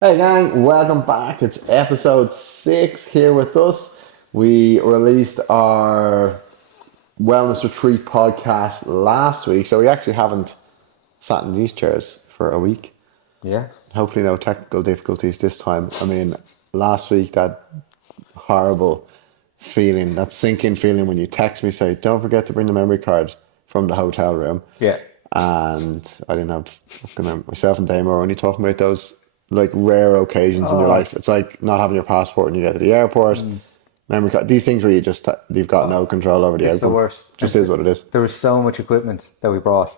Hey gang, welcome back. It's episode 6 here with us. We released our wellness retreat podcast last week, so we actually haven't sat in these chairs for a week. Yeah. Hopefully no technical difficulties this time. I mean, last week that horrible feeling, that sinking feeling when you text me say, don't forget to bring the memory card from the hotel room. Yeah. And I didn't have to fucking remember. Myself and Damo were only talking about those like rare occasions in your Oh, life. It's like not having your passport when you get to the airport, memory card, these things where you've got no control over the it's the outcome. worst. Just is what it is. There was so much equipment that we brought,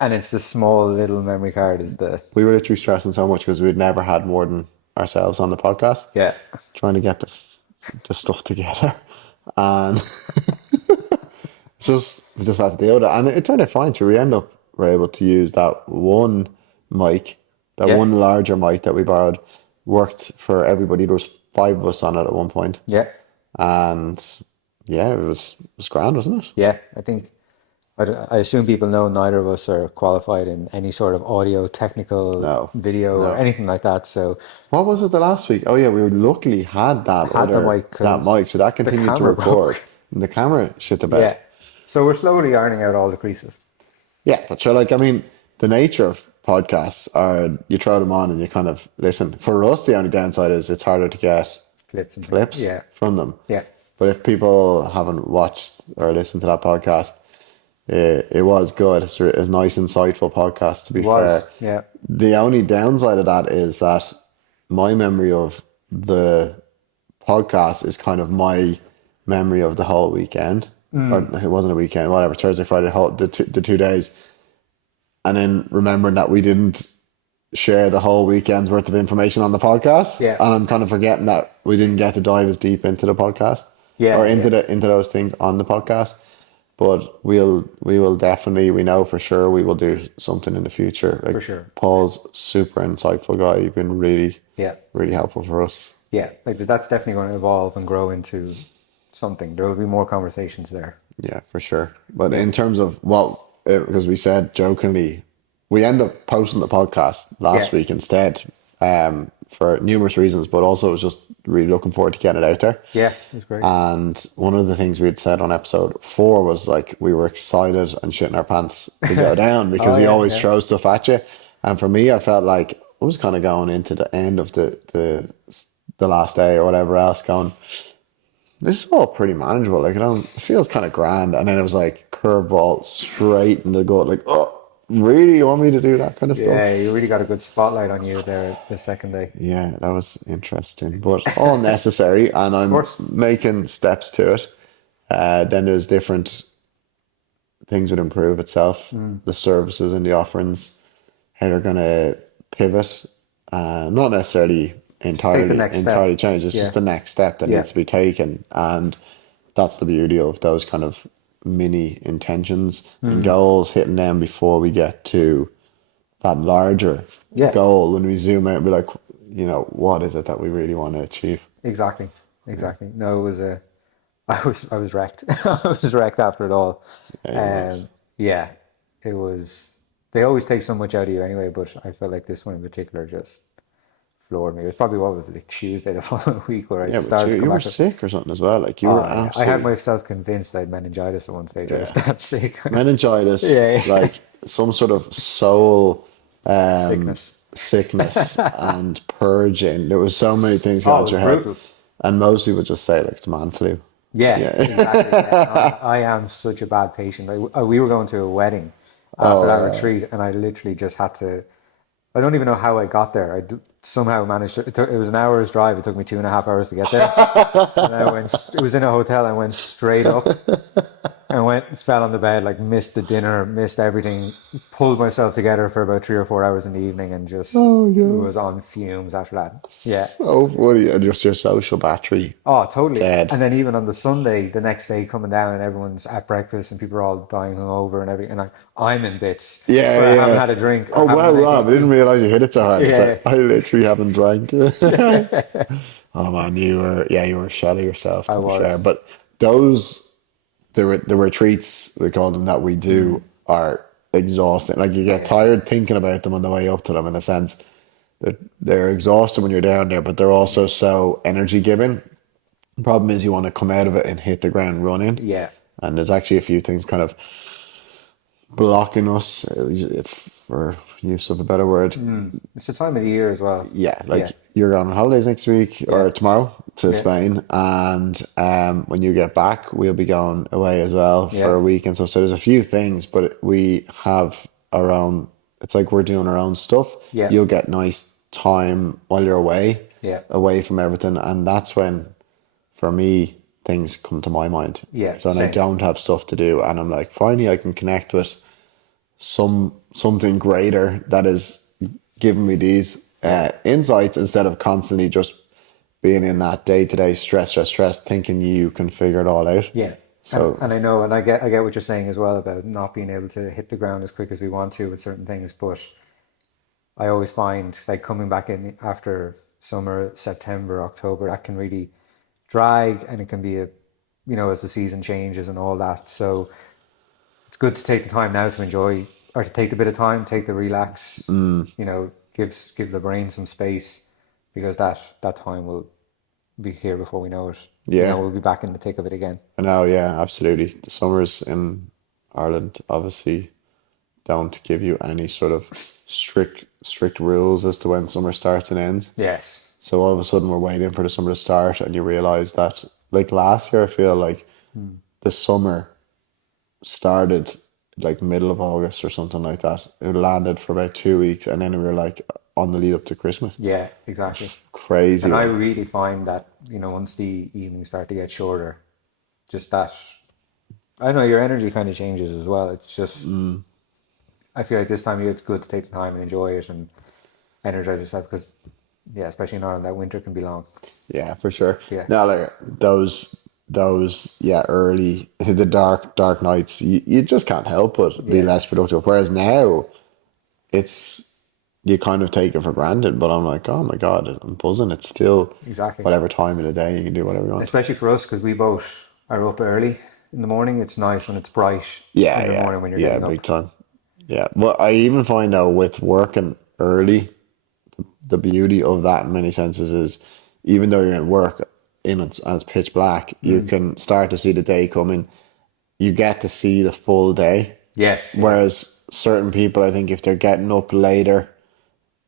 and it's the small little memory card. Is the We were literally stressing so much because we'd never had more than ourselves on the podcast, yeah. trying to get the stuff together, and we just had to deal with it. And it turned out fine. So we were able to use that one mic, that Yeah. one larger mic that we borrowed, worked for everybody. There was 5 of us on it at one point, Yeah. and yeah, it was grand, wasn't it? Yeah. I assume people know neither of us are qualified in any sort of audio, technical, No, video, or no. anything like that. So What was it the last week? Oh yeah, we luckily had I had the mic that mic, because so that the continued to camera record, broke. and the camera shit the Yeah. bed. So we're slowly ironing out all the creases. Yeah, but sure, like I mean, the nature of podcasts are you throw them on and you kind of listen. For us, the only downside is it's harder to get Clips and things. clips Yeah. from them. Yeah. But if people haven't watched or listened to that podcast, it was good. It was a nice, insightful podcast, to It be fair. was. Yeah. The only downside of that is that my memory of the podcast is kind of my memory of the whole weekend. Or it wasn't a weekend, whatever, Thursday, Friday, the 2 days. And then remembering that we didn't share the whole weekend's worth of information on the podcast. Yeah. And I'm kind of forgetting that we didn't get to dive as deep into the podcast or Yeah. into Yeah. into those things on the podcast. But we will definitely, we know for sure we will do something in the future. Like For sure. Paul's super insightful guy. You've been really, Yeah. really helpful for us. Yeah, like that's definitely going to evolve and grow into something. There will be more conversations there. Yeah, for sure. But in terms of because we said jokingly, we end up posting the podcast Yeah, last week instead, for numerous reasons, but also it was just really looking forward to getting it out there. yeah, it was great. And one of the things we had said on episode 4 was like we were excited and shitting our pants to go down because Oh he yeah, always yeah, throws stuff at you. And for me, I felt like I was kind of going into the end of the last day or whatever else, going, this is all pretty manageable. Like, it feels kind of grand. And then it was like curveball straight in the gut. Like, oh, really? You want me to do that kind of stuff? yeah. You really got a good spotlight on you there the second day. Yeah, that was interesting, but all necessary. And Of I'm course. making steps to it. Then there's different things would improve itself, the services and the offerings, how they're going to pivot. Not necessarily Take the next step. entirely change. It's Yeah, just the next step that yeah, needs to be taken, and that's the beauty of those kind of mini intentions and goals, hitting them before we get to that larger yeah. goal. When we zoom out and be like, what is it that we really want to achieve? Exactly, exactly. No, it was a. I was wrecked. I was wrecked after it all. Yeah, it was. Yeah, it was. They always take so much out of you anyway, but I felt like this one in particular just floored me. It was probably what was it, like Tuesday the following week where I Yeah, but started to you come were back. sick or something as well. Like you were I had absolutely myself convinced I had meningitis at one stage. I was yeah. that sick. Meningitis, Yeah, yeah. like some sort of soul Sickness. sickness and purging. There was so many things Oh, going it through was your head, brutal. and most people just say like it's man flu. Yeah, Yeah. exactly. Yeah. I am such a bad patient. We were going to a wedding after that retreat, and I literally just had to. I don't even know how I got there. Somehow managed to. It was an hour's drive. It took me 2.5 hours to get there. And I went. It was in a hotel. I went straight up. And fell on the bed, like missed the dinner, missed everything, pulled myself together for about 3 or 4 hours in the evening and just Oh god, was on fumes after that. Yeah. so funny, and just your social battery Oh, totally. dead. And then even on the Sunday, the next day coming down and everyone's at breakfast and people are all dying hungover and everything. And I'm in bits Yeah, where I haven't yeah. had a drink or Oh haven't wow, had Rob! I anything didn't realize you hit it so hard. to It's eat. like I literally haven't drank. Oh man, you were shy of yourself, I to be fair. was. But those the retreats, we call them, that we do are exhausting. Like you get Yeah. tired thinking about them on the way up to them, in a sense. they're exhausted when you're down there, but they're also so energy giving. The problem is you want to come out of it and hit the ground running. Yeah. And there's actually a few things kind of blocking us, if, for use of a better word. It's the time of the year as well. Yeah, Yeah. like you're going on holidays next week Yeah. or tomorrow to Yeah. Spain, and when you get back, we'll be going away as well for Yeah. a week and stuff. So there's a few things, but we have our own. It's like we're doing our own stuff. Yeah. You'll get nice time while you're away, Yeah. away from everything, and that's when, for me, things come to my mind. Yeah. So when I Same. don't have stuff to do, and I'm like, finally, I can connect with something greater that is giving me these insights instead of constantly just being in that day-to-day stress, thinking you can figure it all out. Yeah. So And I know, and I get what you're saying as well about not being able to hit the ground as quick as we want to with certain things. But I always find like coming back in after summer, September, October, that can really drag, and it can be as the season changes and all that. So it's good to take the time now to enjoy, or to take a bit of time, take the relax, give the brain some space, because that time will be here before we know it. yeah, We'll be back in the thick of it again. I know, yeah, absolutely. The summers in Ireland obviously don't give you any sort of strict rules as to when summer starts and ends. Yes. So all of a sudden we're waiting for the summer to start, and you realize that, like last year, I feel like the summer started like middle of August or something like that. It landed for about 2 weeks, and then we were like on the lead up to Christmas. Yeah, exactly. Crazy And I one. really find that, once the evenings start to get shorter, just that, I don't know, your energy kind of changes as well. It's just, I feel like this time of year it's good to take the time and enjoy it and energize yourself, because, yeah, especially in Ireland, that winter can be long. Yeah, for sure. Yeah. Now, like those yeah, early the dark nights, you just can't help but be Yeah, less productive. Whereas now, it's you kind of take it for granted. But I'm like, oh my God, I'm buzzing. It's still exactly. whatever time of the day you can do whatever you want. Especially for us, because we both are up early in the morning. It's nice when it's bright in Yeah, the yeah, morning when you're yeah, getting big up. time. Yeah. Well, I even find out with working early, the beauty of that in many senses is, even though you're in work and it's pitch black, you can start to see the day coming. You get to see the full day. Yes, yeah. Whereas certain people, I think, if they're getting up later,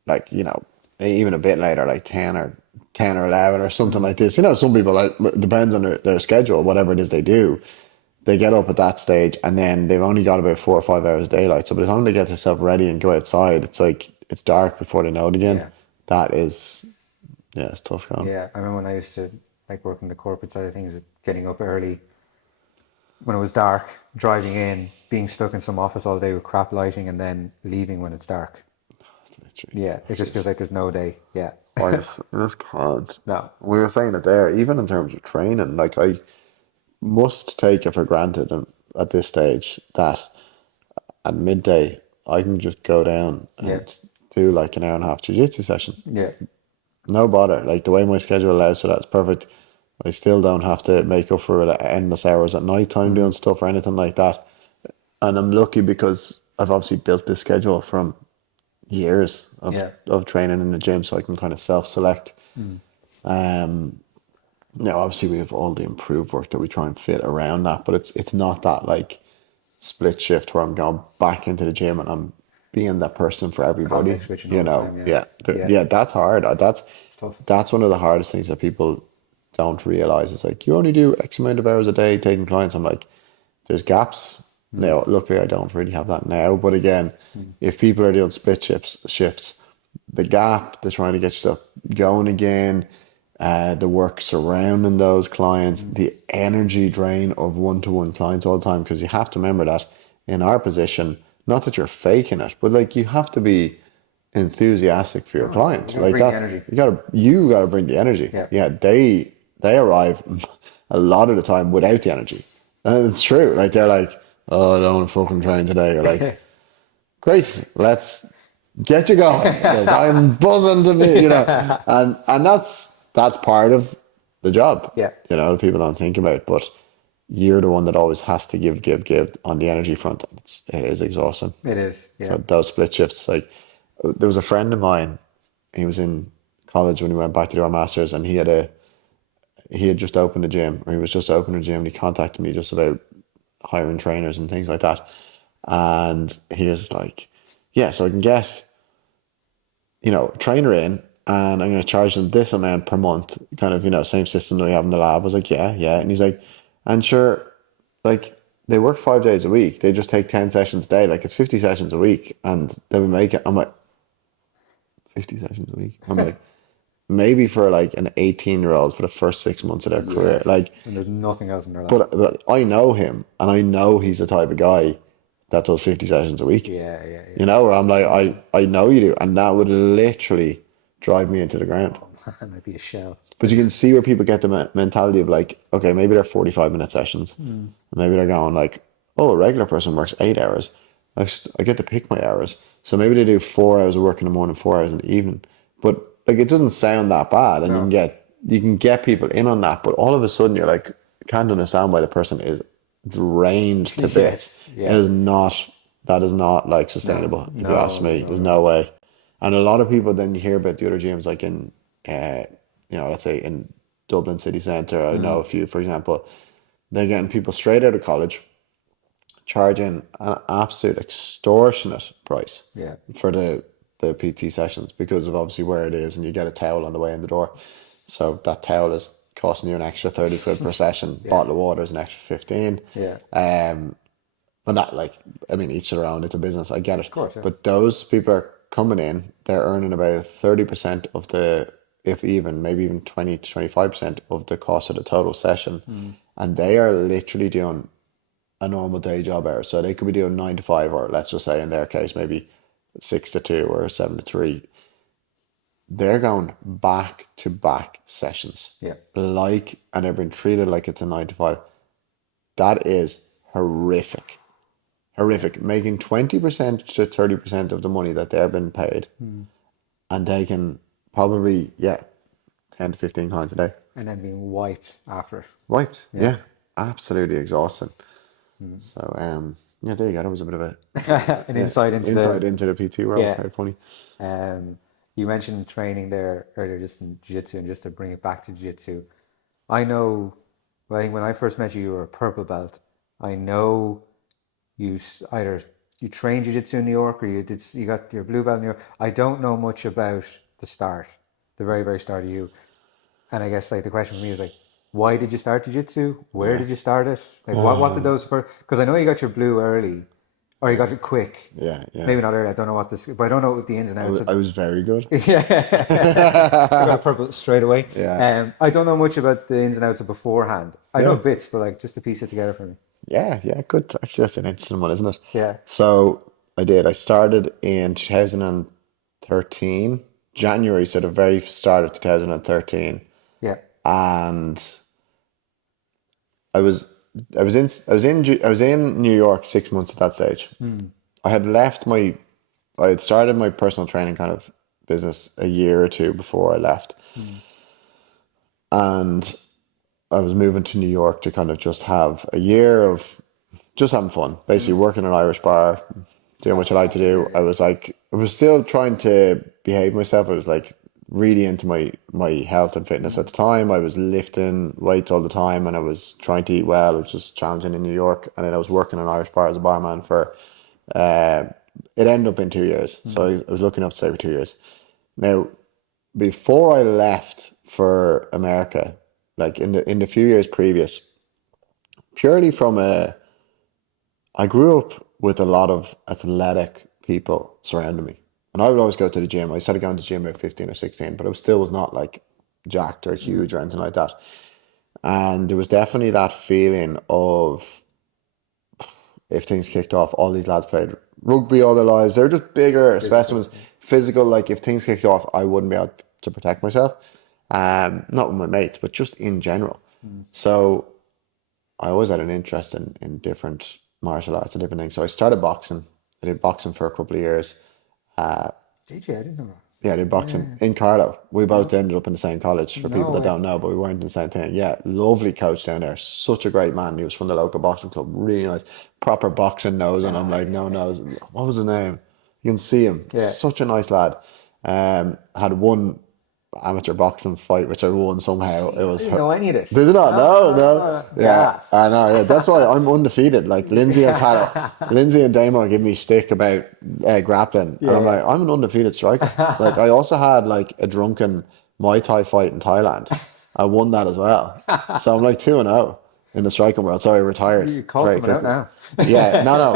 like, even a bit later, like 10 or 11 or something like this, some people, like, depends on their schedule, whatever it is they do, they get up at that stage, and then they've only got about 4 or 5 hours daylight. So by the time they get themselves ready and go outside, it's like it's dark before they know it again. Yeah. That is, yeah, it's tough going. Yeah, I remember when I used to like work in the corporate side of things, getting up early when it was dark, driving in, being stuck in some office all day with crap lighting, and then leaving when it's dark. Literally. Yeah, it just feels like there's no day. Yeah. I just can't. No. We were saying it there, even in terms of training, like I must take it for granted at this stage that at midday I can just go down Yeah. and do like an hour and a half jiu-jitsu session. Yeah. No bother. Like the way my schedule allows, so that's perfect. I still don't have to make up for it endless hours at night time doing stuff or anything like that. And I'm lucky because I've obviously built this schedule from years of, Yeah. of training in the gym, so I can kind of self-select. Now, obviously, we have all the improved work that we try and fit around that, but it's not that like split shift where I'm going back into the gym and I'm being that person for everybody. Context switching all the time. Yeah. Yeah, Yeah. yeah, that's hard. It's tough. That's one of the hardest things that people don't realize. It's like you only do X amount of hours a day taking clients. I'm like, there's gaps. Now, luckily, I don't really have that now. But again, if people are doing split shifts, the gap, they're trying to get yourself going again, the work surrounding those clients, the energy drain of one-to-one clients all the time, because you have to remember that in our position, not that you're faking it, but like you have to be enthusiastic for your client. You gotta Like bring the that, energy. you gotta bring the energy. Yeah. Yeah, they arrive a lot of the time without the energy. And it's true. Like they're like, oh, I don't want to fucking train today. You're like, great, let's get you going because I'm buzzing to be, and that's part of the job. Yeah. People don't think about, but you're the one that always has to give on the energy front. And it is exhausting. It is. Yeah. So those split shifts, like there was a friend of mine he was in college when he went back to do our masters, and he had just opened a gym, or he was just opening a gym, and he contacted me just about hiring trainers and things like that. And he was like, yeah, so I can get, a trainer in, and I'm going to charge them this amount per month, kind of, same system that we have in the lab. I was like, yeah, yeah. And he's like, and sure, like, they work 5 days a week. They just take 10 sessions a day. Like, it's 50 sessions a week, and they would make it. I'm like, 50 sessions a week? I'm like, maybe for like an 18-year-old for the first 6 months of their career. Yes. Like, And there's nothing else in their life. but I know him, and I know he's the type of guy that does 50 sessions a week. Yeah, yeah, yeah. Where I'm like, I know you do. And that would literally drive me into the ground. Oh man, I'd be a shell. But you can see where people get the mentality of like, okay, maybe they're 45-minute sessions. And maybe they're going like, oh, a regular person works 8 hours. I get to pick my hours. So maybe they do 4 hours of work in the morning, 4 hours in the evening. But like, it doesn't sound that bad. And you can get people in on that. But all of a sudden you're like, can't understand why the person is drained to bits. Yeah. That is not like sustainable, if you ask me. There's no way. And a lot of people, then you hear about the other gyms, like in, let's say in Dublin city centre. I know a few, for example, they're getting people straight out of college, charging an absolute extortionate price Yeah. for the PT sessions, because of obviously where it is, and you get a towel on the way in the door. So that towel is costing you an extra 30 quid per session. Bottle of water is an extra 15. Yeah. But not like, I mean, each their own, it's a business, I get it. Of course, yeah. But those people are coming in, they're earning about 30% of the, if even, maybe even 20 to 25% of the cost of the total session. And they are literally doing a normal day job hour. So they could be doing 9 to 5, or let's just say in their case, maybe 6 to 2 or 7 to 3. They're going back to back sessions. Yeah. And they're being treated like it's a 9 to 5. That is horrific. Horrific. Making 20% to 30% of the money that they're being paid. And they can probably, 10 to 15 clients a day. And then being wiped after it. Wiped. Yeah. Absolutely exhausting. So, there you go. That was a bit of an insight into into the PT world. Yeah. How funny. You mentioned training there earlier, just in jiu-jitsu, and just to bring it back to jiu-jitsu. I know, well, I think when I first met you, you were a purple belt. I know either you trained jiu-jitsu in New York, or you got your blue belt in New York. I don't know much about the start, the very, very start of you. And I guess like the question for me is like, why did you start jiu-jitsu? Where did you start it? Like what did those first? Because I know you got your blue early, or you got it quick. Yeah. Maybe not early. I don't know but I don't know what the ins and outs of. I was very good. Yeah, I got purple straight away. Yeah. I don't know much about the ins and outs of beforehand. I know bits, but like just to piece it together for me. Yeah, good. Actually, that's an interesting one, isn't it? Yeah. So I started in 2013, January, so the very start of 2013. Yeah. And I was in New York 6 months at that stage. I had started my personal training kind of business a year or two before I left. And I was moving to New York to kind of just have a year of just having fun, basically working in an Irish bar, doing what you like to do. I was still trying to behave myself. I was like really into my health and fitness at the time. I was lifting weights all the time, and I was trying to eat well, which was challenging in New York. And then I was working in an Irish bar as a barman for, it ended up in 2 years. So I was looking up to stay for 2 years. Now, before I left for America, like in the few years previous, purely from I grew up with a lot of athletic people surrounding me. And I would always go to the gym. I started going to the gym at 15 or 16, but I still was not like jacked or huge or anything like that. And there was definitely that feeling of, if things kicked off, all these lads played rugby all their lives. They were just bigger specimens, physical. Like if things kicked off, I wouldn't be able to protect myself. Not with my mates, but just in general. So I always had an interest in different martial arts and different things. So I started boxing. I did boxing for a couple of years. Did you? I didn't know that. Yeah, I did boxing in Carlo. We both ended up in the same college, for people that don't know, but we weren't in the same thing. Yeah, lovely coach down there. Such a great man. He was from the local boxing club. Really nice. Proper boxing nose. And I'm like, no. What was his name? You can see him. Yeah. Such a nice lad. Had one amateur boxing fight which I won somehow. It was I didn't know any of this. Did you not? No. Yeah, Gas. I know. Yeah, that's why I'm undefeated. Like Lindsay has had Lindsay and Damo give me stick about grappling, and I'm like, I'm an undefeated striker. Like I also had like a drunken Muay Thai fight in Thailand. I won that as well, so I'm like 2-0 in the striking world. So I retired You call very someone out quickly. now. Yeah, no.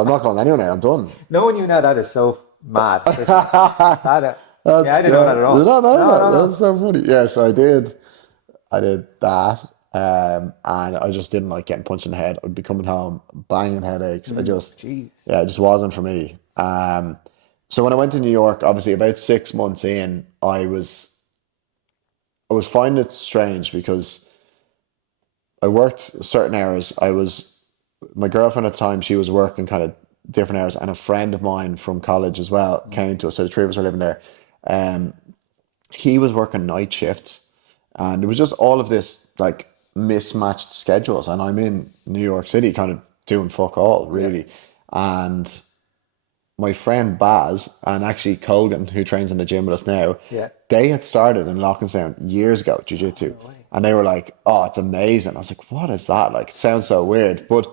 I'm not calling anyone out. I'm done. Knowing you now, that is so mad. That, yeah, I didn't know that at all. You don't know No, that. no, no. That's so funny. Yes, I did that. And I just didn't like getting punched in the head. I'd be coming home, banging headaches. Jeez. Yeah, it just wasn't for me. So when I went to New York, obviously about 6 months in, I was finding it strange because I worked certain hours. My girlfriend at the time, she was working kind of different hours, and a friend of mine from college as well came to us. So the three of us were living there. Um, he was working night shifts, and it was just all of this like mismatched schedules. And I'm in New York City, kind of doing fuck all really. And my friend Baz and actually Colgan, who trains in the gym with us now, Yeah. they had started in Loughnane years ago, Jiu Jitsu. And they were like, oh, it's amazing. I was like, what is that? Like, it sounds so weird. But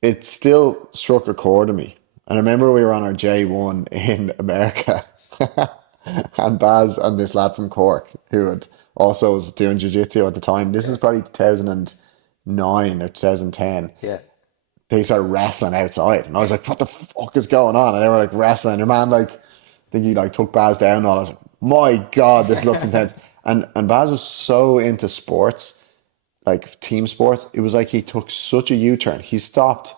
it still struck a chord in me. And I remember we were on our J1 in America. And Baz and this lad from Cork, who had also was doing Jiu Jitsu at the time. This is probably 2009 or 2010. Yeah. They started wrestling outside, and I was like, "What the fuck is going on?" And they were like wrestling. Your man, like, I think he like took Baz down. And all. I was like, "My God, this looks intense." And Baz was so into sports, like team sports. It was like he took such a U-turn. He stopped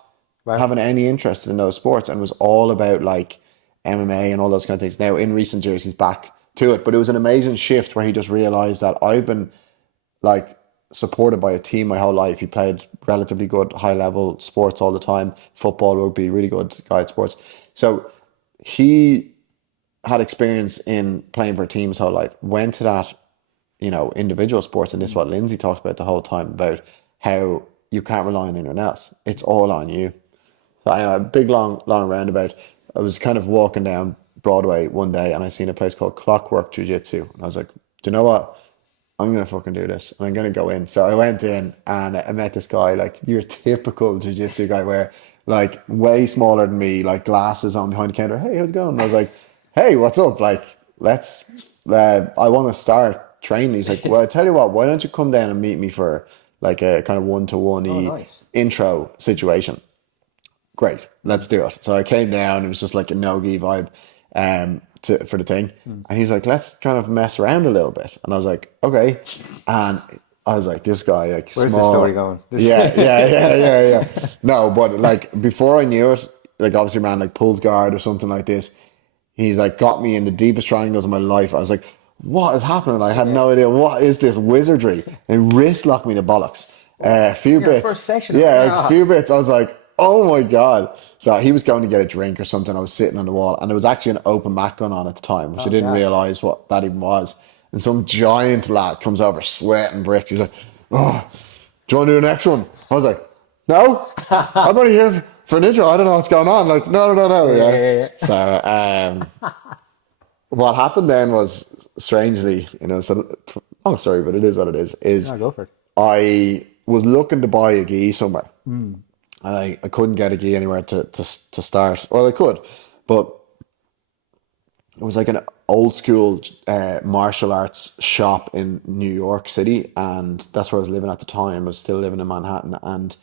having any interest in those sports and was all about like MMA and all those kind of things. Now in recent years, he's back to it, but it was an amazing shift where he just realized that I've been like supported by a team my whole life. He played relatively good high level sports all the time, football, rugby, really good guy at sports. So he had experience in playing for a team his whole life, went to that, individual sports. And this is what Lindsay talked about the whole time, about how you can't rely on anyone else. It's all on you. So anyway, a big long roundabout. I was kind of walking down Broadway one day and I seen a place called Clockwork Jiu Jitsu. And I was like, do you know what? I'm going to fucking do this. And I'm going to go in. So I went in and I met this guy, like your typical jiu-jitsu guy, where like way smaller than me, like glasses on behind the counter. Hey, how's it going? And I was like, hey, what's up? Like, I want to start training. He's like, well, I tell you what, why don't you come down and meet me for like a kind of one-to-one intro situation? Great, let's do it. So I came down, it was just like a no-gi vibe for the thing. And he's like, let's kind of mess around a little bit. And I was like, okay. And I was like, this guy, like, Where's small. the story going? Yeah. No, but like before I knew it, like obviously man like pulls guard or something like this. He's like got me in the deepest triangles of my life. I was like, what is happening? I had no idea. What is this wizardry? And wrist locked me to bollocks. A few bits. First session. Yeah, a few bits. I was like, oh my God. So he was going to get a drink or something. I was sitting on the wall and there was actually an open mat gun on at the time, which I didn't realize what that even was. And some giant lad comes over sweating bricks. He's like, oh, do you want to do the next one? I was like, no, I'm only here for an intro. I don't know what's going on. Like, no. Yeah. So what happened then was strangely, oh, sorry, but it is what it is No, go for it. I was looking to buy a gi somewhere. And I couldn't get a gi anywhere to start. Well, I could, but it was like an old school martial arts shop in New York City. And that's where I was living at the time. I was still living in Manhattan. And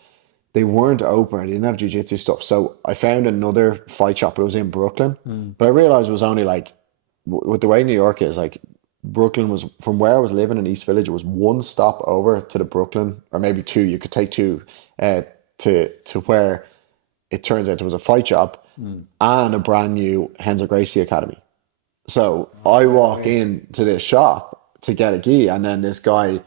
they weren't open. I didn't have jiu-jitsu stuff. So I found another fight shop, but it was in Brooklyn. But I realized it was only like, with the way New York is, like Brooklyn was, from where I was living in East Village, it was one stop over to the Brooklyn, or maybe two. You could take two to where it turns out there was a fight shop and a brand new Henzo Gracie Academy. So I walk into this shop to get a gi, and then this guy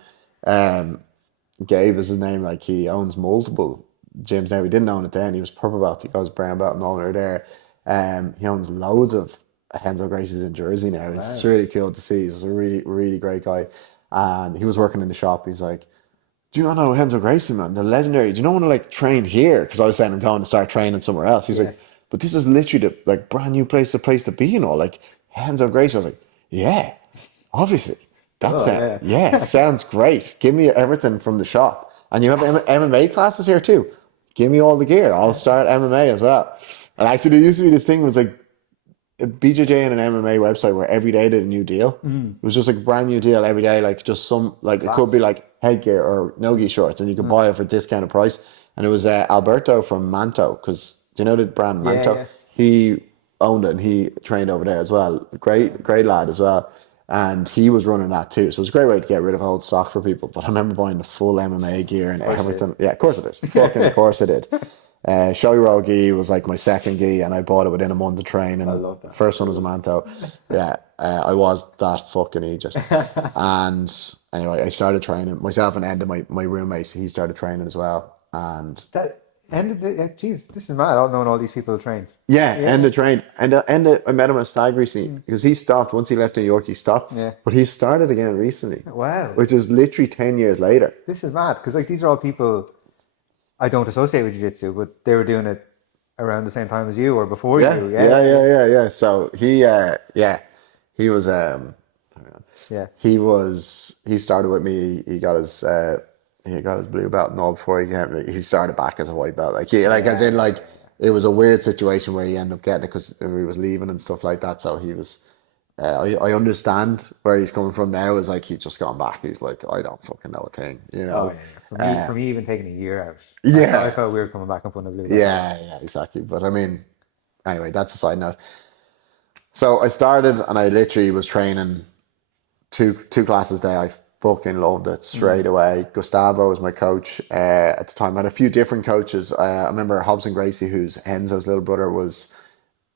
gave us his name, like he owns multiple gyms now. He didn't own it then. He was purple belt. He goes brown belt and all over there. He owns loads of Henzo Gracie's in Jersey now. It's really cool to see. He's a really, really great guy. And he was working in the shop. He's like, do you not know Henzo Gracie, man? The legendary. Do you not want to like train here? Because I was saying I'm going to start training somewhere else. He's like, but this is literally the like brand new place to be, Like Henzo Gracie. I was like, yeah, obviously. That's Oh, it. yeah. Yeah, sounds great. Give me everything from the shop. And you have MMA classes here too. Give me all the gear. I'll start MMA as well. And actually, there used to be this thing was like a BJJ and an MMA website where every day did a new deal. It was just like a brand new deal every day, like just some like it could Class. be like headgear or no-gi shorts, and you could buy it for a discounted price. And it was Alberto from Manto, because do you know the brand Yeah, Manto? yeah. He owned it and he trained over there as well. Great lad as well. And he was running that too. So it was a great way to get rid of old stock for people. But I remember buying the full MMA gear and course you did. everything. Yeah, of course it did. Fucking of course it did. Showy Roll gi was like my second gi, and I bought it within a month of training. I love that. First one was a Manto. Yeah, I was that fucking idiot. And anyway, I started training. Myself and Enda, my roommate, he started training as well. And That ended the, geez, this is mad. I don't know all these people trained. yeah, Yeah. Enda trained. Enda, I met him at a stag recently because he stopped. Once he left New York, he stopped. Yeah. But he started again recently. Wow. Which is literally 10 years later. This is mad because like these are all people I don't associate with jiu-jitsu, but they were doing it around the same time as you or before Yeah, you. yeah. So he was Yeah. he started with me. He got his blue belt and all before he started back as a white belt. Like as in like it was a weird situation where he ended up getting it because he was leaving and stuff like that. So he was. I understand where he's coming from now. Is like he's just gone back. He's like, I don't fucking know a thing, you Oh know. yeah. For me even taking a year out. Yeah. I felt weird coming back and putting a blue belt. Yeah, exactly. But I mean, anyway, that's a side note. So I started and I literally was training two classes a day. I fucking loved it straight away. Gustavo was my coach at the time. I had a few different coaches. I remember Hobson Gracie, who's Enzo's little brother, was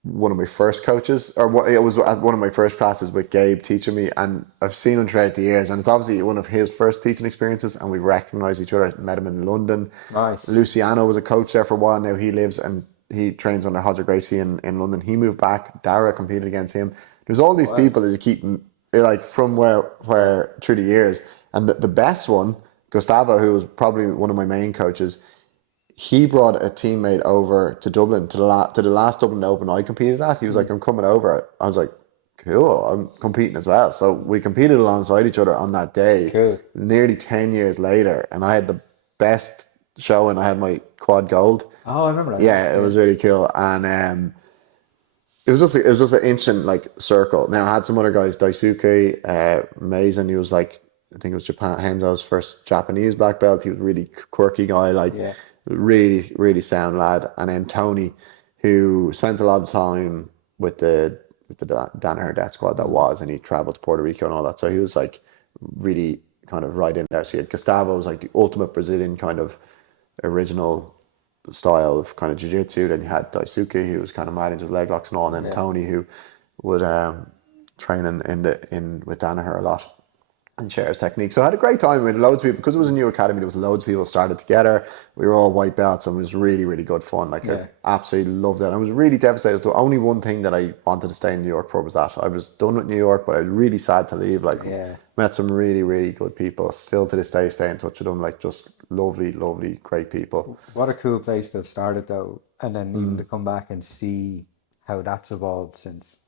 one of my first coaches, or what it was at one of my first classes with Gabe teaching me, and I've seen him throughout the years, and it's obviously one of his first teaching experiences, and we recognise each other. I met him in London. Nice. Luciano was a coach there for a while. Now he lives and he trains under Hodger Gracie in London. He moved back. Dara competed against him. There's all these people that you keep like from where through the years, and the best one, Gustavo, who was probably one of my main coaches. He brought a teammate over to Dublin to the last Dublin Open I competed at. He was like, I'm coming over. I was like, cool, I'm competing as well. So we competed alongside each other on that day. Cool. Nearly 10 years later, and I had the best show, and I had my quad gold. Oh, I remember that. Yeah, it was really cool, and it was just an instant like circle. Now I had some other guys, Daisuke, Mason. He was like, I think it was Japan Henzo's first Japanese black belt. He was a really quirky guy, like. Yeah. Really, really sound lad. And then Tony, who spent a lot of time with the Danaher Death Squad that was, and he traveled to Puerto Rico and all that. So he was like really kind of right in there. So you had Gustavo, was like the ultimate Brazilian kind of original style of kind of jiu-jitsu. Then you had Daisuke, who was kind of mad into leg locks and all, and then Tony, who would train in with Danaher a lot and shares technique. So I had a great time with loads of people because it was a new academy. There was loads of people started together. We were all white belts, and it was really, really good fun. Like I absolutely loved it. I was really devastated. The only one thing that I wanted to stay in New York for was that I was done with New York, but I was really sad to leave. Like met some really, really good people. Still to this day, stay in touch with them. Like just lovely, lovely, great people. What a cool place to have started though, and then even to come back and see how that's evolved since.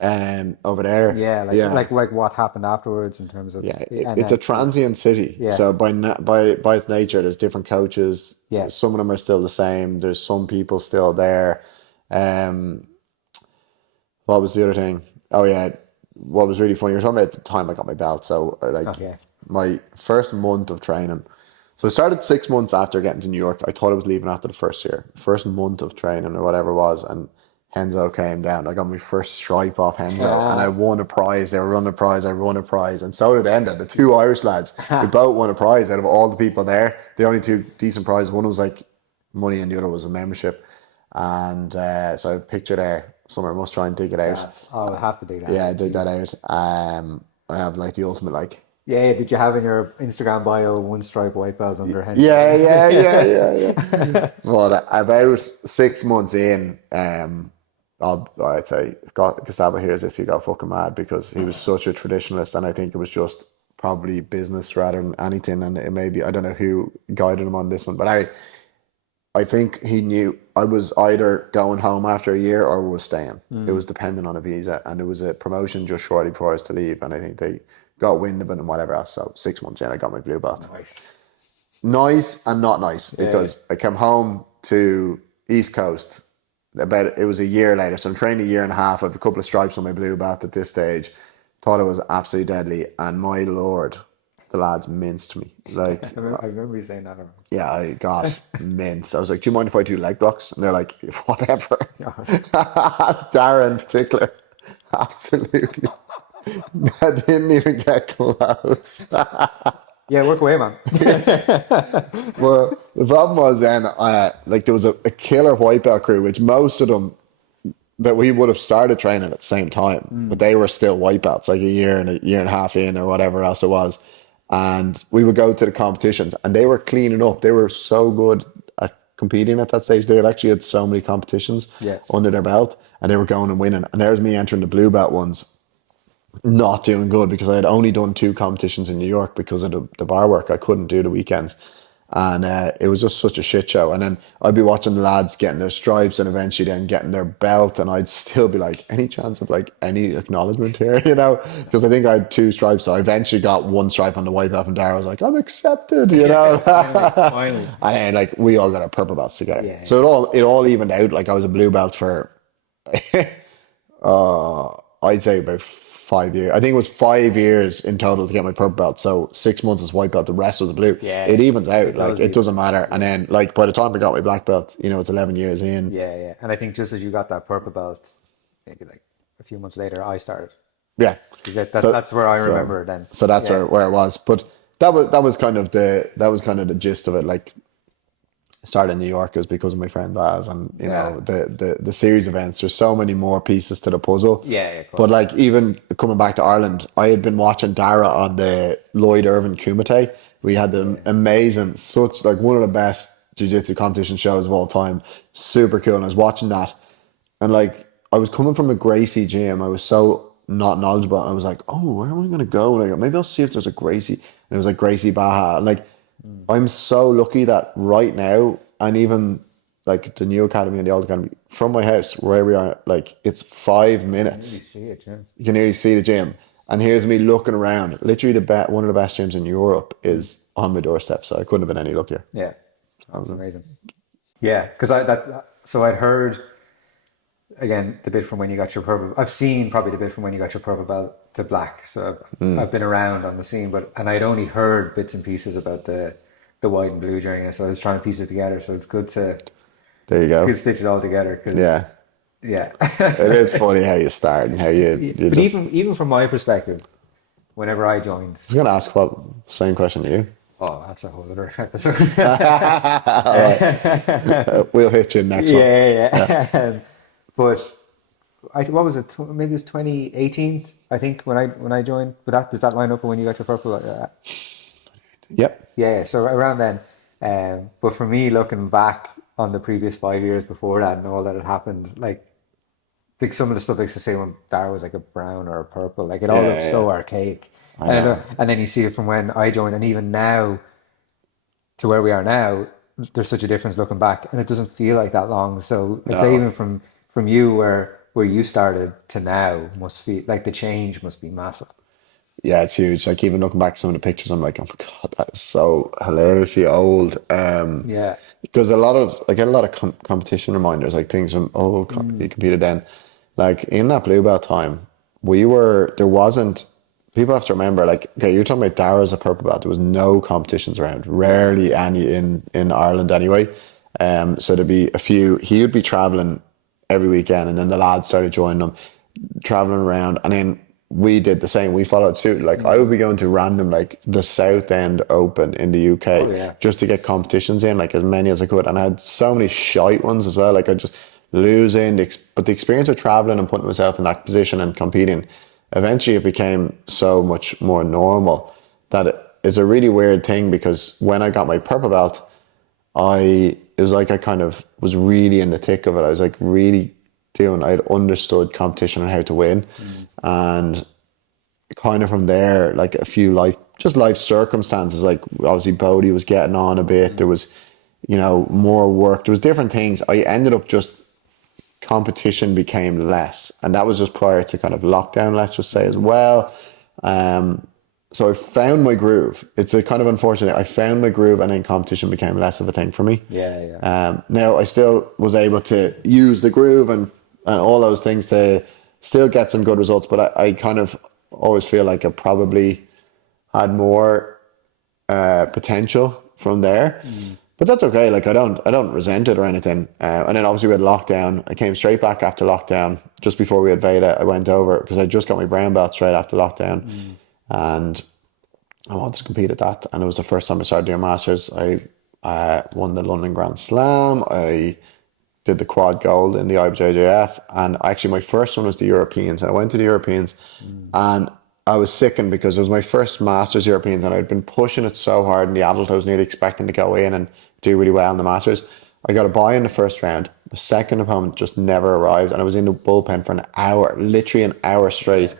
Over there, Like what happened afterwards in terms of it's a transient city. Yeah. So by its nature, there's different coaches. Yeah. Some of them are still the same. There's some people still there. What was the other thing? Oh yeah, what was really funny? You're talking about the time I got my belt. So my first month of training. So I started 6 months after getting to New York. I thought I was leaving after the first year. First month of training or whatever it was, and Henzo came down. I got my first stripe off Henzo, and I won a prize. They were running a prize. I won a prize, and so did Enda. The two Irish lads, they both won a prize out of all the people there. The only two decent prizes. One was like money, and the other was a membership. And so I have a picture there somewhere. I must try and dig it out. Yes. Oh, I have to dig that. Yeah, dig that out. I have like the ultimate like. Yeah, did you have in your Instagram bio one stripe white belt under Henzo? Yeah. Well, about 6 months in, I'd say if Gustavo hears this, he got fucking mad because he was such a traditionalist, and I think it was just probably business rather than anything. And it maybe I don't know who guided him on this one, but I think he knew I was either going home after a year or was staying. It was dependent on a visa, and it was a promotion just shortly before I was to leave, and I think they got wind of it and whatever else. So 6 months in, I got my blue belt. Nice. Nice and not nice, Yeah. because I came home to East Coast it was a year later. So I'm training a year and a half. I have a couple of stripes on my blue belt at this stage. Thought it was absolutely deadly, and my lord, the lads minced me. Like, I remember you saying that. yeah, I got minced. I was like, "Do you mind if I do leg blocks?" And they're like, "Whatever." That's Dara in particular. Absolutely. I didn't even get close. Yeah, work away, man. Well, the problem was then, like there was a killer white belt crew, which most of them that we would have started training at the same time, but they were still white belts, like a year and a half in or whatever else it was. And we would go to the competitions, and they were cleaning up. They were so good at competing at that stage. They had actually had so many competitions Yeah. under their belt, and they were going and winning. And there's me entering the blue belt ones, not doing good because I had only done 2 competitions in New York because of the bar work. I couldn't do the weekends. And it was just such a shit show. And then I'd be watching the lads getting their stripes and eventually then getting their belt. And I'd still be like, any chance of like any acknowledgement here, you know? Because I think I had 2 stripes. So I eventually got 1 stripe on the white belt, and Dara was like, I'm accepted, you know? Finally. And then like we all got our purple belts together. Yeah. So it all evened out. Like I was a blue belt for I'd say about 5 years. I think it was 5 years in total to get my purple belt. So 6 months is white belt, the rest was blue. Yeah, It evens out. it Like does it even. doesn't matter. And then like by the time I got my black belt, it's 11 years in. Yeah, yeah. And I think just as you got that purple belt, maybe like a few months later, I started. Yeah. That's where I remember then. So that's Yeah, where it was. But that was kind of the gist of it. Like started in New York was because of my friend Baz, and yeah, the series events. There's so many more pieces to the puzzle. yeah, of But course. like even coming back to Ireland, I had been watching Dara on the Lloyd Irvin Kumite. We had the Yeah, amazing, such like one of the best jiu-jitsu competition shows of all time. Super cool. And I was watching that, and like I was coming from a Gracie gym. I was so not knowledgeable, and I was like, oh, where am I gonna go? Like maybe I'll see if there's a Gracie. And it was like Gracie Baja. And like I'm so lucky that right now, and even like the new academy and the old academy from my house where we are, like it's 5 minutes. really see it. Yeah, You can nearly see the gym, and here's me looking around. Literally, one of the best gyms in Europe is on my doorstep. So I couldn't have been any luckier. yeah, that's amazing. Yeah, because so I'd heard again the bit from when you got your purple. I've seen probably the bit from when you got your purple belt to black. So I've been around on the scene, and I'd only heard bits and pieces about the white and blue journey. So I was trying to piece it together. So it's good to There you go. stitch it all together Yeah, because yeah. it is funny how you start and how you But just. even from my perspective, whenever I joined, I was gonna ask what same question to you. oh, that's a whole other episode. We'll hit you next one. Yeah, yeah. But what was it? Maybe it was 2018. I think when I joined. But does that line up with when you got your purple? Yep. Yeah. So around then. But for me, looking back on the previous 5 years before that and all that had happened, like some of the stuff I used to say when Dara was like a brown or a purple, like it all looked Yeah, so yeah. archaic. I know. And then you see it from when I joined, and even now to where we are now, there's such a difference looking back, and it doesn't feel like that long. So I'd say No. even from you where you started to now must feel like the change must be massive. Yeah, it's huge. Like even looking back at some of the pictures, I'm like, oh my God, that is so hilariously old. Yeah. Because I get a lot of competition reminders, like things from you competed then. Like in that blue belt time, there wasn't. People have to remember, like, okay, you're talking about Dara as a purple belt. There was no competitions around, rarely any in Ireland anyway. So there'd be a few. He would be traveling every weekend, and then the lads started joining them, traveling around, and then we did the same. We followed suit. Like I would be going to random, like the South End Open in the UK, Oh yeah. just to get competitions in, like as many as I could. And I had so many shite ones as well. Like I just losing, but the experience of traveling and putting myself in that position and competing, eventually it became so much more normal that it's a really weird thing, because when I got my purple belt, it was like I kind of was really in the thick of it. I was like really I'd understood competition and how to win. And kind of from there, like a few life circumstances, like obviously Bodie was getting on a bit. There was more work. There was different things. I ended up just competition became less, and that was just prior to kind of lockdown, let's just say, as well. So I found my groove. It's a kind of unfortunate. I found my groove, and then competition became less of a thing for me. Yeah. Now I still was able to use the groove and all those things to still get some good results, but I kind of always feel like I probably had more potential from there. But that's okay. Like, I don't resent it or anything. And then obviously we had lockdown. I came straight back after lockdown. Just before we had Veda, I went over because I just got my brown belt straight after lockdown, and I wanted to compete at that. And it was the first time I started doing masters. I won the London Grand Slam. I did the quad gold in the IBJJF, and actually my first one was the Europeans. And I went to the Europeans, and I was sickened because it was my first Masters Europeans, and I'd been pushing it so hard in the adult. I was nearly expecting to go in and do really well in the Masters. I got a bye in the first round. The second opponent just never arrived, and I was in the bullpen for an hour, literally an hour straight,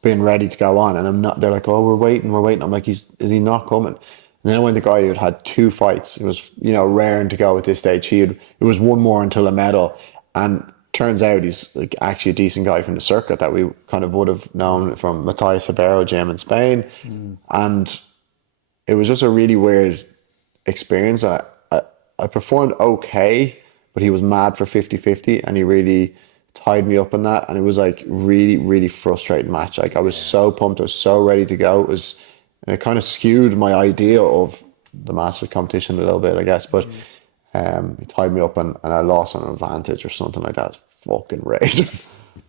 being ready to go on. And I'm not. They're like, "Oh, we're waiting, we're waiting." I'm like, "Is he not coming?" And then I went to the guy who had 2 fights. It was, raring to go at this stage. It was one more until a medal, and turns out he's like actually a decent guy from the circuit that we kind of would have known from Matthias Ibero gym in Spain. And it was just a really weird experience. I performed okay, but he was mad for 50-50, and he really tied me up in that. And it was like really, really frustrating match. Like, I was so pumped. I was so ready to go. It kind of skewed my idea of the Masters competition a little bit, I guess. But he tied me up, and I lost on an advantage or something like that. Fucking rage.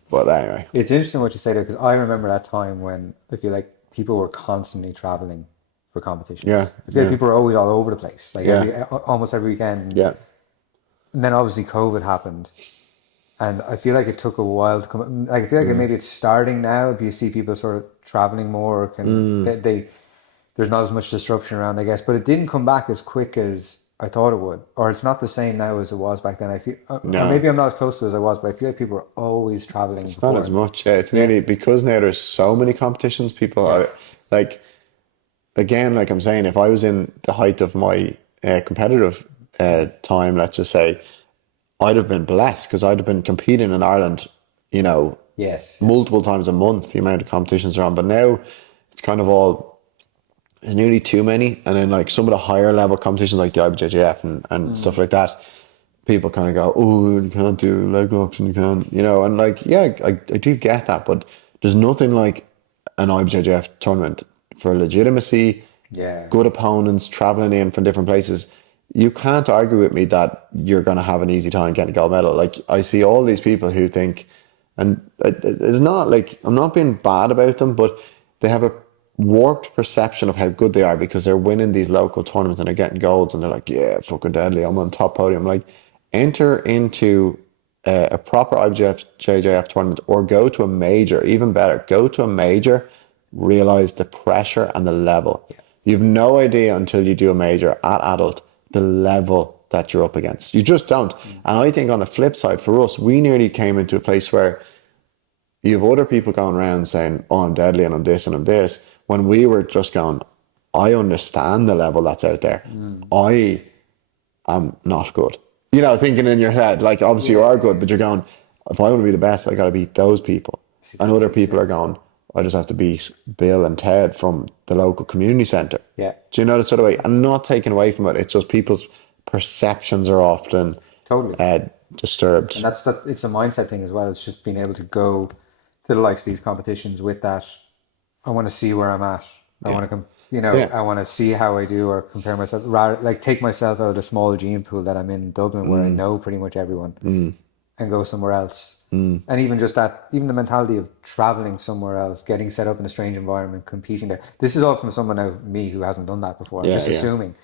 But anyway. It's interesting what you say there, because I remember that time when I feel like people were constantly traveling for competitions. Yeah. I feel like Yeah. people were always all over the place, like Yeah. almost every weekend. Yeah. And then obviously COVID happened, and I feel like it took a while to come. Like, I feel like maybe it's starting now. Do you see people sort of traveling more? They there's not as much disruption around, I guess, but it didn't come back as quick as I thought it would, or it's not the same now as it was back then. I feel, or No. maybe I'm not as close to it as I was, but I feel like people were always traveling It's not before. as much. Yeah, it's nearly because now there's so many competitions. People are like, again, like I'm saying, if I was in the height of my competitive time, let's just say, I'd have been blessed because I'd have been competing in Ireland, Yes. multiple times a month, the amount of competitions are on. But now it's kind of all, there's nearly too many. And then like some of the higher level competitions like the IBJJF and stuff like that, people kind of go, "Oh, you can't do leg locks and you can't," and like, yeah, I do get that, but there's nothing like an IBJJF tournament for legitimacy, Yeah. good opponents traveling in from different places. You can't argue with me that you're going to have an easy time getting a gold medal. Like, I see all these people who think, and it's not like, I'm not being bad about them, but they have a warped perception of how good they are because they're winning these local tournaments and they're getting golds, and they're like, "Yeah, fucking deadly, I'm on top podium." Like, enter into a proper IBJJF JJF tournament, or go to a major. Even better, go to a major, realize the pressure and the level. You've no idea until you do a major at adult the level that you're up against. You just don't. And I think on the flip side, for us, we nearly came into a place where you have other people going around saying, "Oh, I'm deadly and I'm this and I'm this," when we were just going, "I understand the level that's out there. I am not good." Thinking in your head, like, obviously you are good, but you're going, "If I want to be the best, I got to beat those people." And other people are going, "I just have to beat Bill and Ted from the local community centre." Yeah. Do you know that sort of way? And not taken away from it. It's just people's perceptions are often Totally. disturbed. And it's a mindset thing as well. It's just being able to go to the likes of these competitions with that. I want to see where I'm at. I want to Yeah. I want to see how I do, or compare myself, rather like take myself out of the small gene pool that I'm in Dublin, where I know pretty much everyone, and go somewhere else. And even just that, even the mentality of traveling somewhere else, getting set up in a strange environment, competing there. This is all from someone like me who hasn't done that before. I'm Yeah, just yeah. assuming.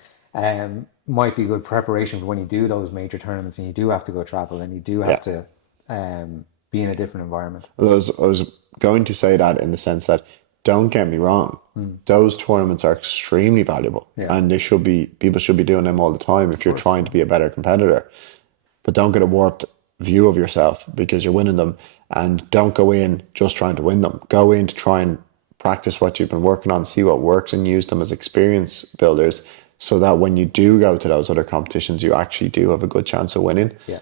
Might be good preparation for when you do those major tournaments and you do have to go travel and you do have to be in a different environment. Well, I was going to say that in the sense that, don't get me wrong, those tournaments are extremely valuable, and people should be doing them all the time if you're trying to be a better competitor. But don't get a warped view of yourself because you're winning them, and don't go in just trying to win them. Go in to try and practice what you've been working on, see what works, and use them as experience builders so that when you do go to those other competitions, you actually do have a good chance of winning. Yeah.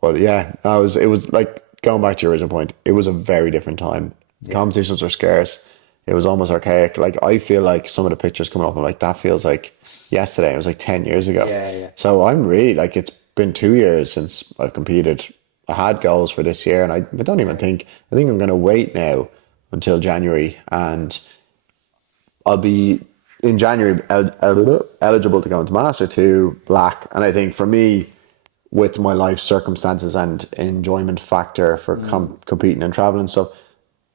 But yeah, it was like going back to your original point, it was a very different time. Yeah. Competitions were scarce. It was almost archaic. Like I feel like some of the pictures coming up, I'm like, that feels like yesterday. It was like 10 years ago. Yeah. Yeah. So I'm really like, it's been 2 years since I've competed. I had goals for this year, and I don't even think, I think I'm going to wait now until January, and I'll be in January eligible to go into Master 2 Black. And I think for me, with my life circumstances and enjoyment factor for competing and traveling and stuff,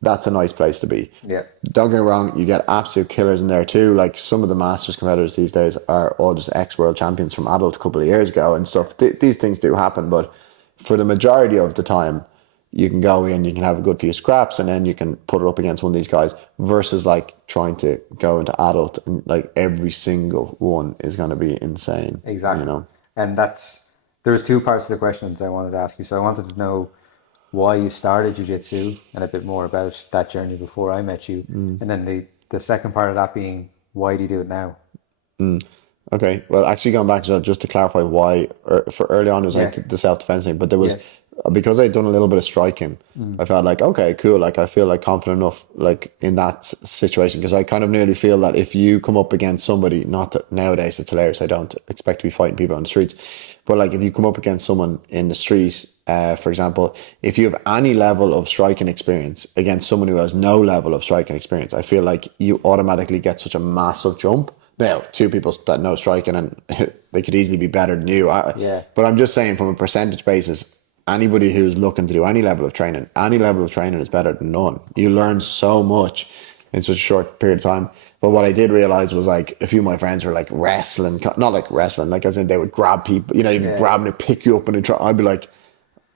that's a nice place to be. Yeah. Don't get me wrong, you get absolute killers in there too. Like some of the Masters competitors these days are all just ex-world champions from adult a couple of years ago and stuff. These things do happen, but for the majority of the time, you can go in, you can have a good few scraps, and then you can put it up against one of these guys versus like trying to go into adult and like every single one is going to be insane. Exactly. You know? And there was two parts to the questions I wanted to ask you. So I wanted to know why you started jiu-jitsu and a bit more about that journey before I met you. And then the second part of that being, why do you do it now? Okay, well, actually, going back to that, just to clarify why, for early on, it was Yeah. like the self defense thing, but there was, Yeah. because I'd done a little bit of striking, I felt like, okay, cool, like I feel like confident enough, like in that situation, because I kind of nearly feel that if you come up against somebody, not that nowadays it's hilarious, I don't expect to be fighting people on the streets, but like if you come up against someone in the street, for example, if you have any level of striking experience against someone who has no level of striking experience, I feel like you automatically get such a massive jump. Now, two people that know striking and they could easily be better than you. Yeah. But I'm just saying, from a percentage basis, anybody who's looking to do any level of training is better than none. You learn so much in such a short period of time. But what I did realize was like a few of my friends were like wrestling, not like wrestling, like as in they would grab people, you know, you'd Yeah. grab them and pick you up and I'd be like,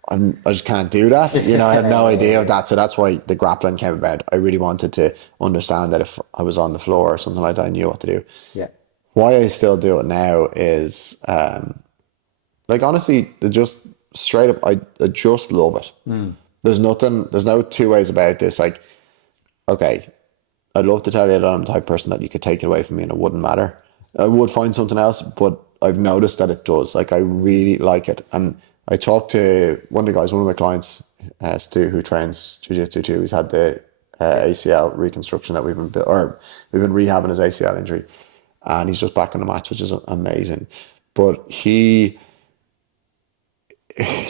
I just can't do that. You know, I had no idea of that. So that's why the grappling came about. I really wanted to understand that if I was on the floor or something like that, I knew what to do. Yeah. Why I still do it now is, like, honestly, just straight up, I just love it. There's no two ways about this. Like, okay, I'd love to tell you that I'm the type of person that you could take it away from me and it wouldn't matter. I would find something else, but I've noticed that it does. Like, I really like it. And I talked to one of the guys, one of my clients, Stu, who trains jiu-jitsu too. He's had the ACL reconstruction that we've been rehabbing his ACL injury, and he's just back on the mats, which is amazing. But he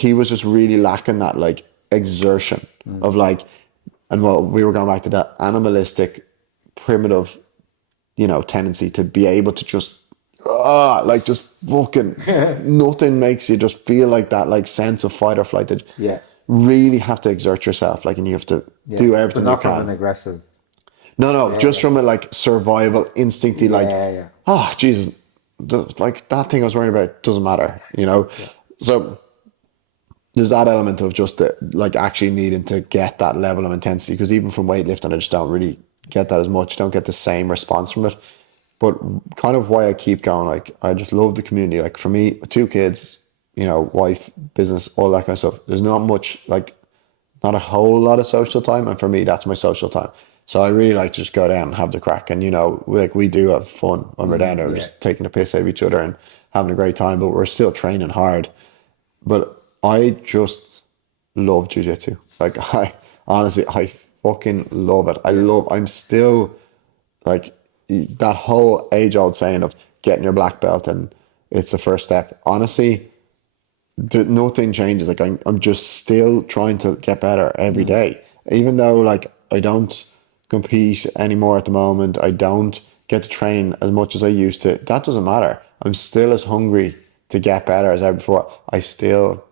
was just really lacking that like exertion of like, and what we were going back to that animalistic, primitive, you know, tendency to be able to just like just fucking nothing makes you just feel like that like sense of fight or flight that Yeah. really have to exert yourself, like, and you have to do everything But you not from can. an aggressive. No, just from a like survival instincty, like, Yeah. oh Jesus, like that thing I was worrying about doesn't matter, you know. So there's that element of just the, like actually needing to get that level of intensity, because even from weightlifting, I just don't really get that as much. Don't get the same response from it. But kind of why I keep going, like I just love the community. Like for me, 2 kids, you know, wife, business, all that kind of stuff. There's not much, like, not a whole lot of social time, and for me, that's my social time. So I really like to just go down and have the crack, and you know, like we do have fun when we're down there, we're just taking the piss out of each other and having a great time, but we're still training hard. But I just love jiu-jitsu. Like I honestly, I fucking love it. I'm still like that whole age-old saying of getting your black belt and it's the first step. Honestly, nothing changes. Like I'm just still trying to get better every day. Even though like I don't compete anymore at the moment, I don't get to train as much as I used to. That doesn't matter. I'm still as hungry to get better as ever before. I still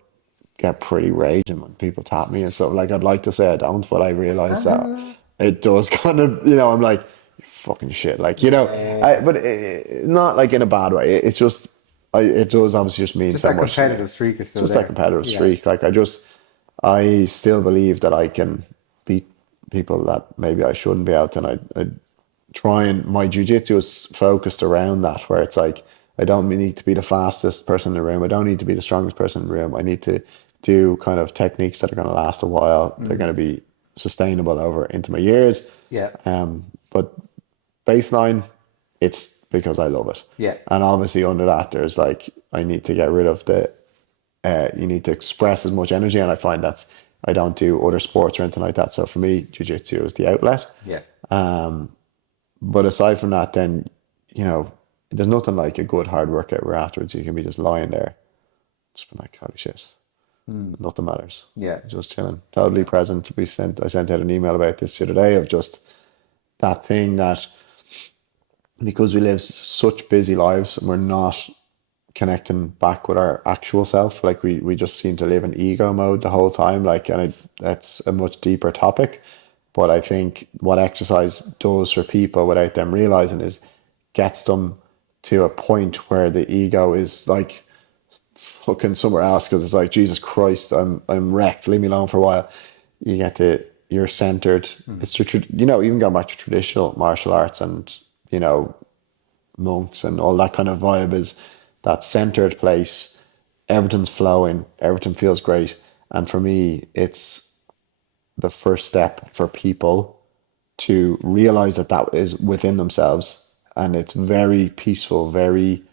get pretty raging when people tap me and stuff. Like I'd like to say I don't, but I realize that it does kind of, you know, I'm like, fucking shit, like, you know, but not like in a bad way. It's just, it does obviously just mean Just so that much to me. competitive streak is still Just there. that competitive streak. Like I still believe that I can beat people that maybe I shouldn't be able to, and I try, and my jiu-jitsu is focused around that, where it's like I don't need to be the fastest person in the room, I don't need to be the strongest person in the room, I need to do kind of techniques that are going to last a while, they're going to be sustainable over into my years. Yeah. But baseline, it's because I love it. Yeah. And obviously under that, there's like, I need to get rid of you need to express as much energy. And I find I don't do other sports or anything like that. So for me, jiu-jitsu is the outlet. Yeah. But aside from that, then, there's nothing like a good hard workout where afterwards you can be just lying there, just be like, holy shit, nothing matters. Yeah. Just chilling, totally present. I sent out an email about this the other day of just that thing that, because we live such busy lives and we're not connecting back with our actual self, like we just seem to live in ego mode the whole time, like, and that's a much deeper topic. But I think what exercise does for people without them realizing is gets them to a point where the ego is like fucking somewhere else, because it's like, Jesus Christ, I'm wrecked, leave me alone for a while. You're centered. It's even going back to traditional martial arts and monks and all that kind of vibe, is that centered place. Everything's flowing, everything feels great. And for me, it's the first step for people to realize that is within themselves, and it's very peaceful, very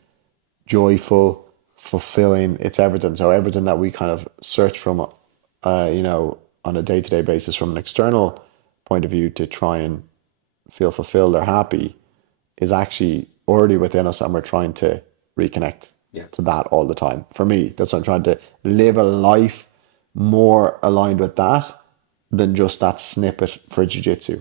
joyful, fulfilling. It's everything. So everything that we kind of search from, on a day-to-day basis from an external point of view to try and feel fulfilled or happy, is actually already within us, and we're trying to reconnect to that all the time. For me, that's what I'm trying to live, a life more aligned with that than just that snippet for jiu-jitsu.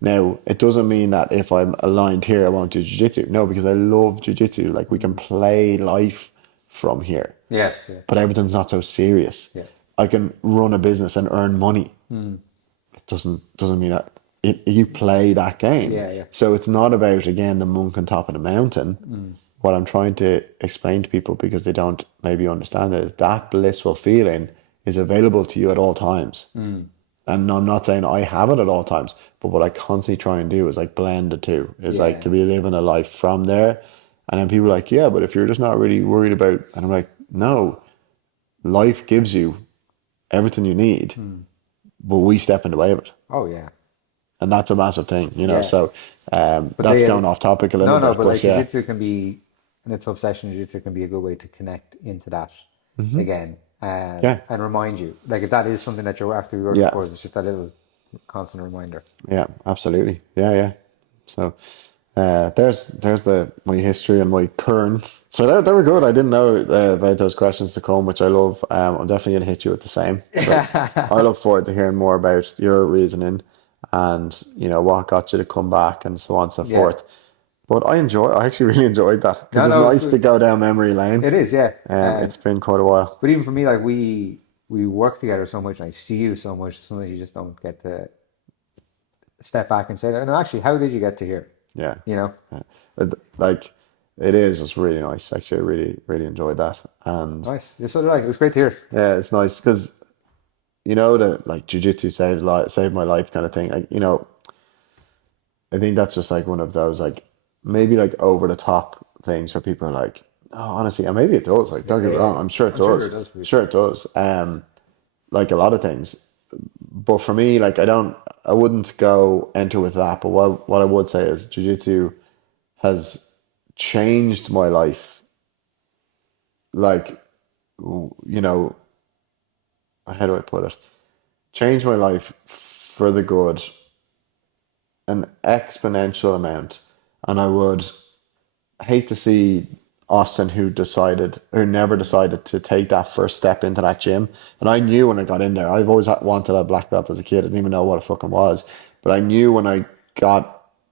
Now, it doesn't mean that if I'm aligned here, I won't do jiu-jitsu. No, because I love jiu-jitsu. Like, we can play life from here. Yes. Yeah. But everything's not so serious. Yeah. I can run a business and earn money. It doesn't mean that you play that game. Yeah. So it's not about, again, the monk on top of the mountain. What I'm trying to explain to people, because they don't maybe understand it, is that blissful feeling is available to you at all times. And I'm not saying I have it at all times, but what I constantly try and do is like blend the two. Is like to be living a life from there. And then people are like, yeah, but if you're just not really worried about, and I'm like, no, life gives you everything you need, but we step in the way of it. Oh yeah. And that's a massive thing, So But that's going off topic a little bit. But like jiu-jitsu can be, in a tough session, jiu-jitsu can be a good way to connect into that again. And remind you, like, if that is something that you're after working towards, it's just that little constant reminder. Yeah, absolutely. Yeah. So there's my history and my current. So they were good. I didn't know about those questions to come, which I love. I'm definitely gonna hit you with the same. So I look forward to hearing more about your reasoning and what got you to come back and so on and so forth. But I actually really enjoyed that, because it's nice to go down memory lane. It is, yeah. It's been quite a while. But even for me, like, we work together so much, and I see you so much. Sometimes you just don't get to step back and say, "No, actually, how did you get to here?" Yeah. Like, it is just really nice. Actually, I really, really enjoyed that. And nice. So did I. It was great to hear. Yeah, it's nice because that, like, jiu-jitsu saved my life kind of thing. Like, I think that's just like one of those, like, maybe like over the top things where people are like, oh, honestly, and maybe it does. Like, don't get me wrong, I'm sure it does. Sure it does. Like a lot of things. But for me, like, I wouldn't go enter with that. But what I would say is jiu-jitsu has changed my life. Like, how do I put it? Changed my life for the good, an exponential amount. And I would hate to see Austin, who never decided to take that first step into that gym. And I knew when I got in there, I've always wanted a black belt as a kid. I didn't even know what it fucking was. But I knew when I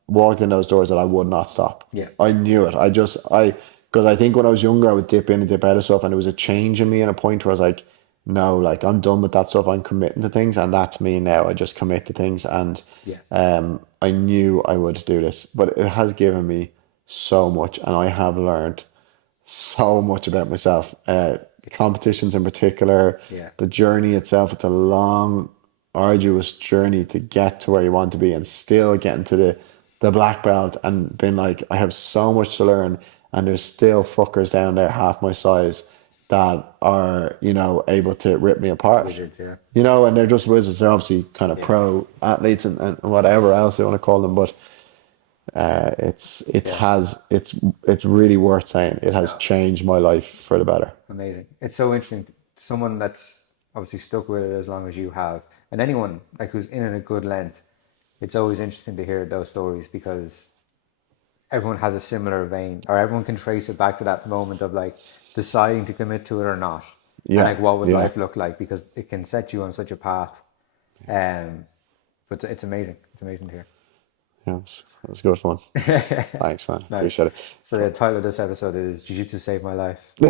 walked in those doors that I would not stop. Yeah. I knew it. Because I think when I was younger, I would dip in and dip out of stuff, and there was a change in me and a point where I was like, no, like, I'm done with that stuff. I'm committing to things, and that's me now. I just commit to things, and I knew I would do this. But it has given me so much, and I have learned so much about myself. The competitions in particular, the journey itself. It's a long, arduous journey to get to where you want to be, and still getting to the black belt and being like, I have so much to learn, and there's still fuckers down there half my size that are, able to rip me apart. Wizards, yeah. And they're just wizards. They're obviously kind of pro athletes and whatever else they want to call them. But It's really worth saying. It has changed my life for the better. Amazing. It's so interesting. Someone that's obviously stuck with it as long as you have, and anyone like who's in it a good length, it's always interesting to hear those stories because everyone has a similar vein, or everyone can trace it back to that moment of like deciding to commit to it or not, and Yeah, like what would yeah, life look like because it can set you on such a path. Um, but it's amazing. It's amazing to hear. yeah. It was good fun. Thanks, man. Nice. Appreciate So the title of this episode is Jiu Jitsu Saved My Life. it.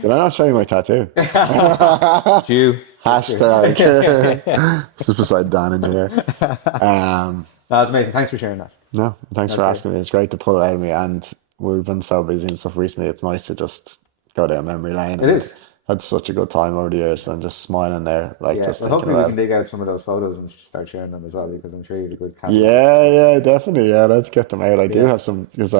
Did I not show you my tattoo? Jew. Hashtag. This is beside Dan in here. That's amazing. Thanks for sharing that. No, thanks That's for great. asking me. It's great to pull it out of me. And we've been so busy and stuff recently. It's nice to just go down memory lane It and is. had such a good time over the years and just smiling there, like Yeah. just Well, thinking hopefully we can about. dig out some of those photos and start sharing them as well because I'm sure you have a good catalog. Yeah, yeah, definitely. Yeah, let's get them out. I do Yeah. have some because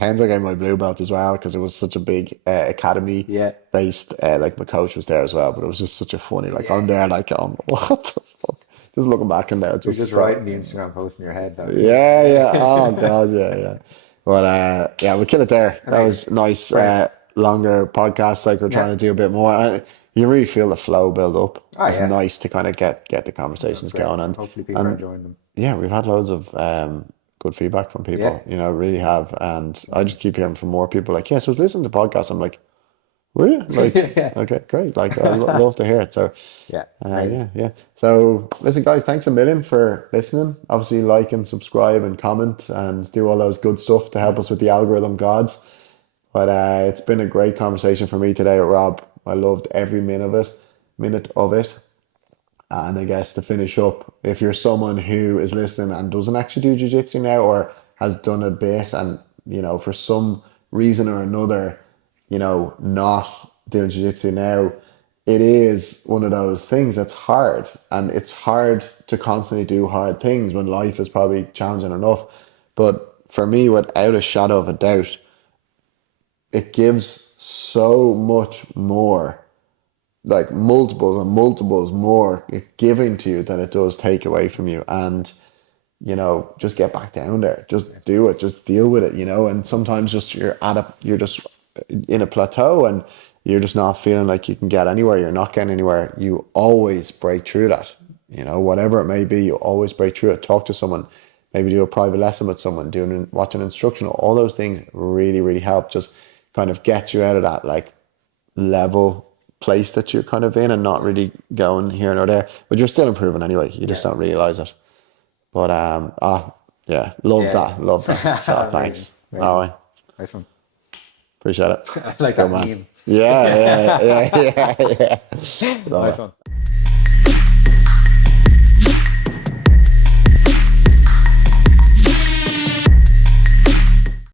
Hens I gave my blue belt as well because it was such a big academy Yeah. based. Like my coach was there as well, but it was just such a funny. Like Yeah. I'm there, like what the fuck? Just looking back on that, it's You're just just so. writing the Instagram post in your head though. Yeah, yeah. Oh God, yeah, yeah. But yeah, we kill it there. That Amazing. was nice. Great. Longer podcast. Like we're Yeah. trying to do a bit more. You really feel the flow build up. Oh It's yeah. nice to kind of get the That's conversations great. going, Hopefully people are and enjoying them. yeah, we've had loads of good feedback from Yeah. people. You know, really have, and I Amazing. just keep hearing from more people. Like, yes, I was listening to the podcast. I'm like, were you? Like, Yeah. okay, great. Like, I love to hear it. So. Yeah. It's amazing. Yeah, yeah. So, listen, guys, thanks a million for listening. Obviously, like and subscribe and comment and do all those good stuff to help us with the algorithm gods. But it's been a great conversation for me today with Rob. I loved every minute of it. And I guess to finish up, if you're someone who is listening and doesn't actually do jiu-jitsu now or has done a bit and, for some reason or another, not doing jiu-jitsu now, it is one of those things that's hard. And it's hard to constantly do hard things when life is probably challenging enough. But for me, without a shadow of a doubt, it gives so much more, like multiples and multiples more giving to you than it does take away from you. And just get back down there, just do it, just deal with it, and sometimes just you're just in a plateau and you're just not feeling like you can get anywhere, you're not getting anywhere. You always break through that, whatever it may be, you always break through it. Talk to someone, maybe do a private lesson with someone, watch an instructional. All those things really, really help just kind of get you out of that like level place that you're kind of in and not really going here nor there, but you're still improving anyway. You just Yeah. don't realize it. But yeah, love Yeah. that, love that. So Amazing. thanks. Amazing. All right, Nice one. appreciate it. I like Good that man. meme. Yeah, yeah, yeah, yeah, yeah. Love Nice it. one.